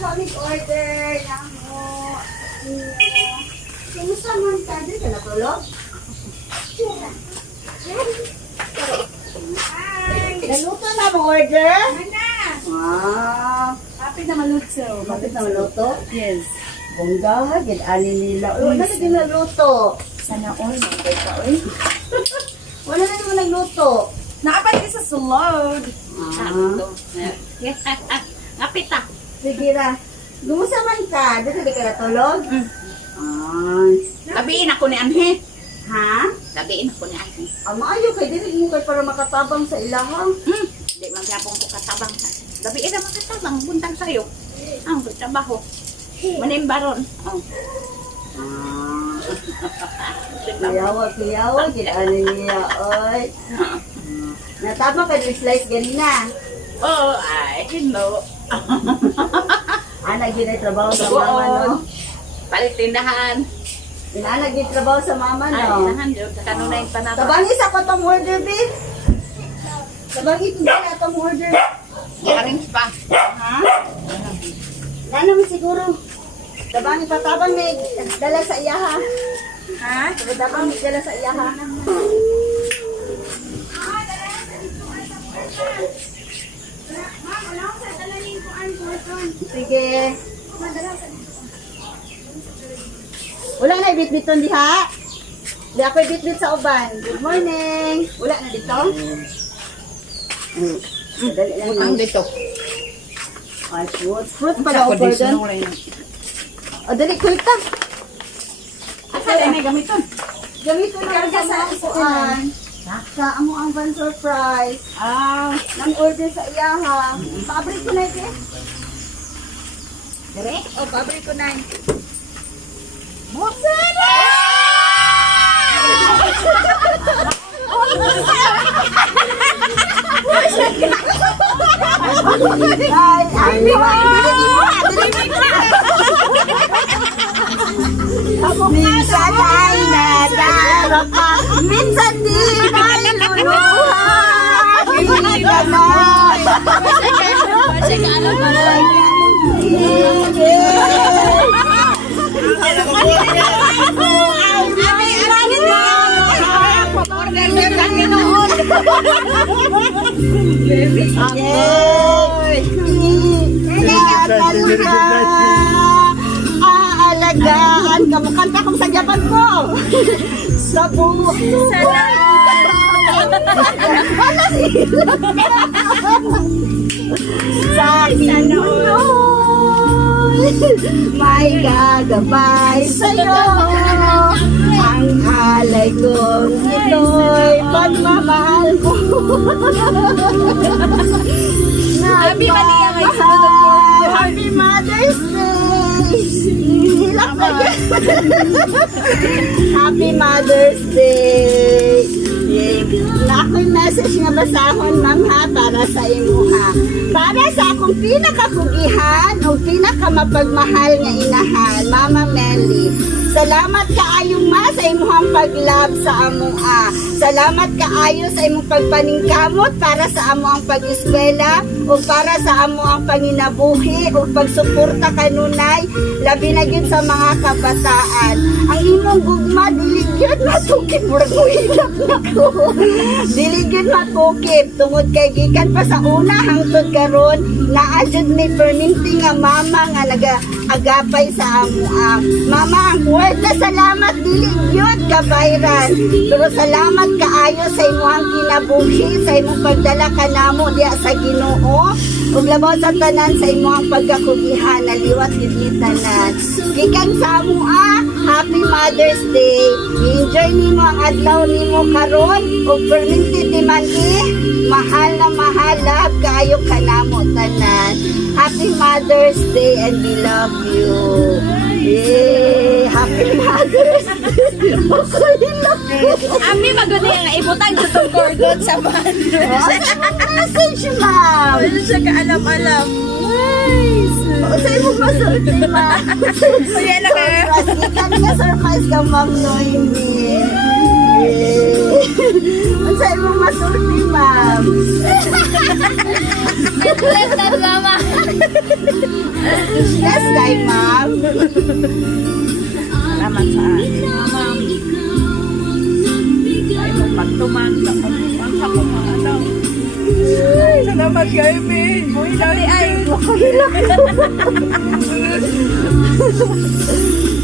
Solid order lang mo. Kumusta man ka? Di ka natulog? Hi! Naluto na mo order? Mana? Wow! Happy na maluto. Bakit na maluto? Yes. Bongga, gid-ani nila. Wala na din naluto. Sana all number ka, oy. Wala na naman nagluto. Nakapag sa sulod. Napita. Sige na. Lumusa man ka. Dito di ka natulog? Ay. Tabiin ako ni Anhe. Ha? Tabiin ako ni Anhe. Maayo kay dili mo kay para makatabang sa ilahang. Hindi man gyapon ko katabang. Tabiin na makatabang. Buntang sa'yo. Ang trabaho. Manimbaron. Oh. Kiyawa, gid-ani niya, oy. Natama ka ng slice ganina. Oh, I know. Anak gid trabaho sa mama, no? Palit tindahan. Anak gid trabaho sa mama, Ay, no? tindahan yun. Kanunay pa na. Tabangis ako tong order, babe. Tabangis mo na itong order. Arrange pa. Ha? Lalo mo siguro. Tabangis pa, tabang may dala sa iyaha. Ha? Tabang may dala sa iyaha. Sige. Wala na ibit-biton diha. Di ako ibit-bit sa uban. Good morning. Wala na dito? Dali lang. Ang dito. Ay, fruit pala o burden. O, dali, kulta. Asa na may gamiton? Gamito na sa upuan. Sa amo ang van surprise. Nang order sa iyaha. Paabrik ko na ito eh. Dire? O, paabrik ko na ito. Minsan ay nadarapa, minsan di ay luluha. Hindi ka na. Aalagaan ka. Kanta ko sa Japan ko. Sa buo. Wala sila. Sa akin may gagabay sa'yo. Ang alay kong ito'y pagmamahal ko. Happy Happy Mother's Day! Hilak na yan. Happy Mother's Day! Na ako'y message nga basahon, ma'am, ha, para sa imuha. Para sa akong pinakakugihan o pinakamapagmahal nga inahan, Mama Melly. Salamat kaayo ma sa imong paglab sa among Salamat kaayo sa imong pagpaningkamot para sa among pag-eskwela o para sa among panginabuhi o pagsuporta kanunay labi na gyud sa mga kabataan. Ang imong gugma dili gyud matukip murag mohilap nako. Dili gyud matukip tungod kay gikan pa sa una hangtod karon naa jud may perminting nga mama nga nagaagapay sa amo. Mama, ang word na salamat dili gyud kabayran. Pero salamat kaayo sa imong kinabuhi, sa imong pagdala kanamo diha sa Ginoo. Ug labaw sa tanan sa imong pagkakugihan na liwat gid ni tanan. Gikan sa amo Happy Mother's Day. Enjoy nimo ang adlaw nimo karon ug perminted man mahal na mahalab kaayo kanamo tanan. Happy Mother's Day and we love you. Yay! Happy Mother's Day! Ami maguni nga ibutang sa tong cordon sa man. Message, ma'am! Ano siya kaalam-alam? Sa imong masulti, ma'am. Kuya na kayo. Ikan nga surprise ka, ma'am Noemi. Sa imong masulti, ma'am. Let na mama. Yes, kay ma'am. Salamat sa akin. Mama. Ay mo pagtuman sa pagtuman sa kong mga anak. Salamat kayo, Ben. Muy dali ay.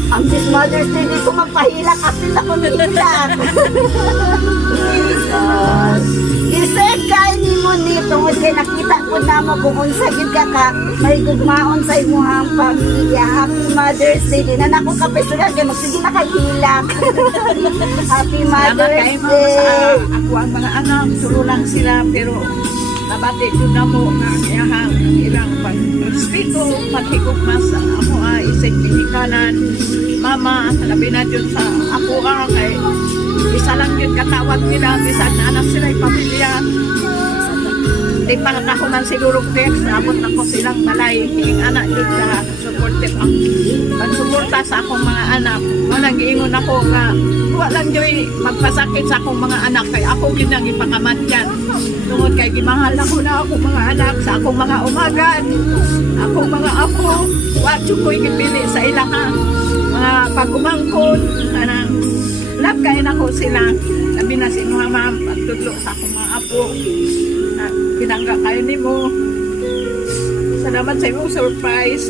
Ang this Mother's Day, di ko mapahilak kasi ako nilak. Isip kayo ni mo ni tungod kay nakita ko na mo kung unsa gid ka may gugmaon sa imong pamilya. Happy Mother's Day din na ako kapisulan kay magsige na kay hilak. Happy Mother's Day. Ako ang mga anak, suro lang sila pero nabati ko na mo nga iyahang ilang pag-respeto, paghigugma sa ako isig pinikanan. Mama, labi na dyan sa ako kay isa lang yun katawag nila, bisan na anak sila pamilya. Di pa ako man siguro text, abot na ko silang malay, hinging anak yun sa supportive ang pagsuporta sa akong mga anak. Manang giingon ako nga, walang joy magpasakit sa akong mga anak, kay ako ginang ipakamatyan. Tungod kay gimahal ako na akong mga anak sa akong mga umagan, akong mga apo, watcho ko'y gipili sa ilang mga pag-umangkon, anang love kayo na ko sila. Sabi na si mama, pagtudlo sa akong mga apo, na pinangga kayo ni mo. Salamat sa imong surprise.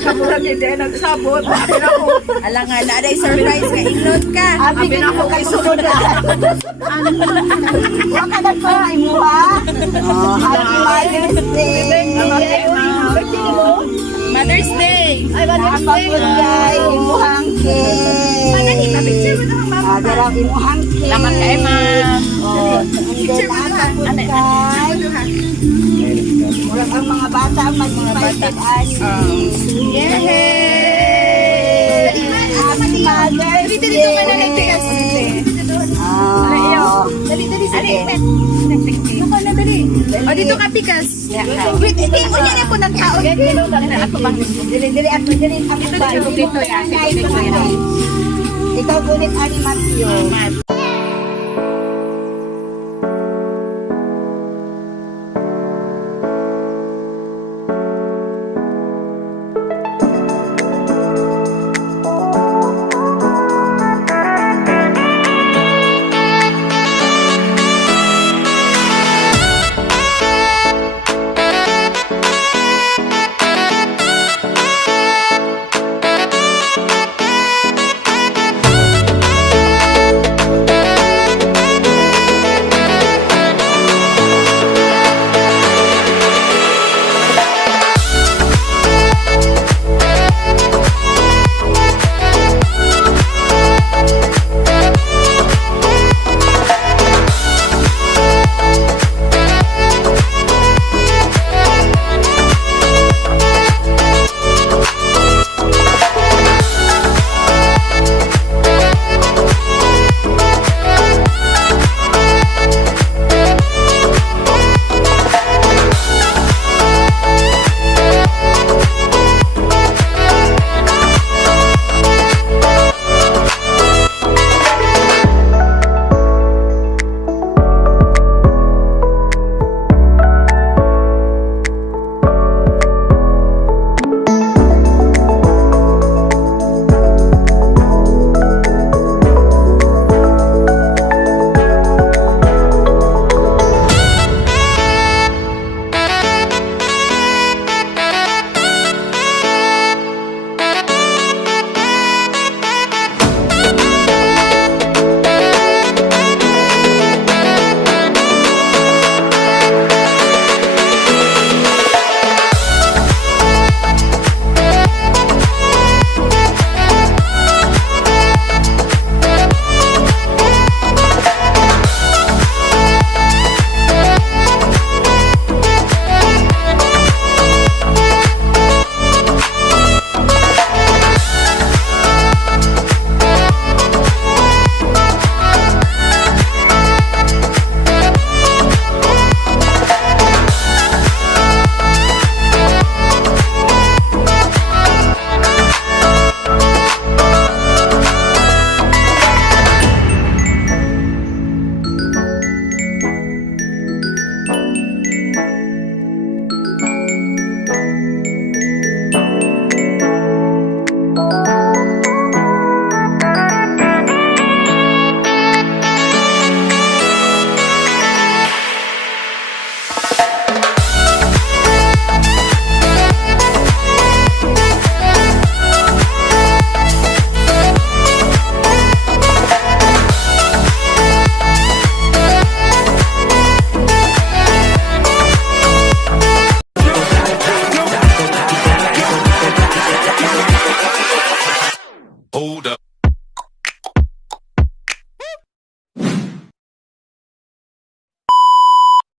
Kamurag hindi ay nagsabot. Sabi na ko, Alangan na day surprise nga inod ka. Abi na ako kay susudan. Wa ka na pa imo ha. Happy Mother's Day. Mother's Day. ay Mother's Day. Napapagay imuhang cake. Picture mo na ang mama. Darang imuhang cake. Salamat kayo, ma'am. Picture mo na. Murag ang mga bata mag-invite ani. Yay! Happy Mother's Day. Dito ka na nagtigas. Dali, Ali, bet. Nako na dali. O dito ka pikas. Wait, hindi ko niya po ng tao. Ako bang Dili ako ba? dito yan. Ikaw gunit ani Matthew.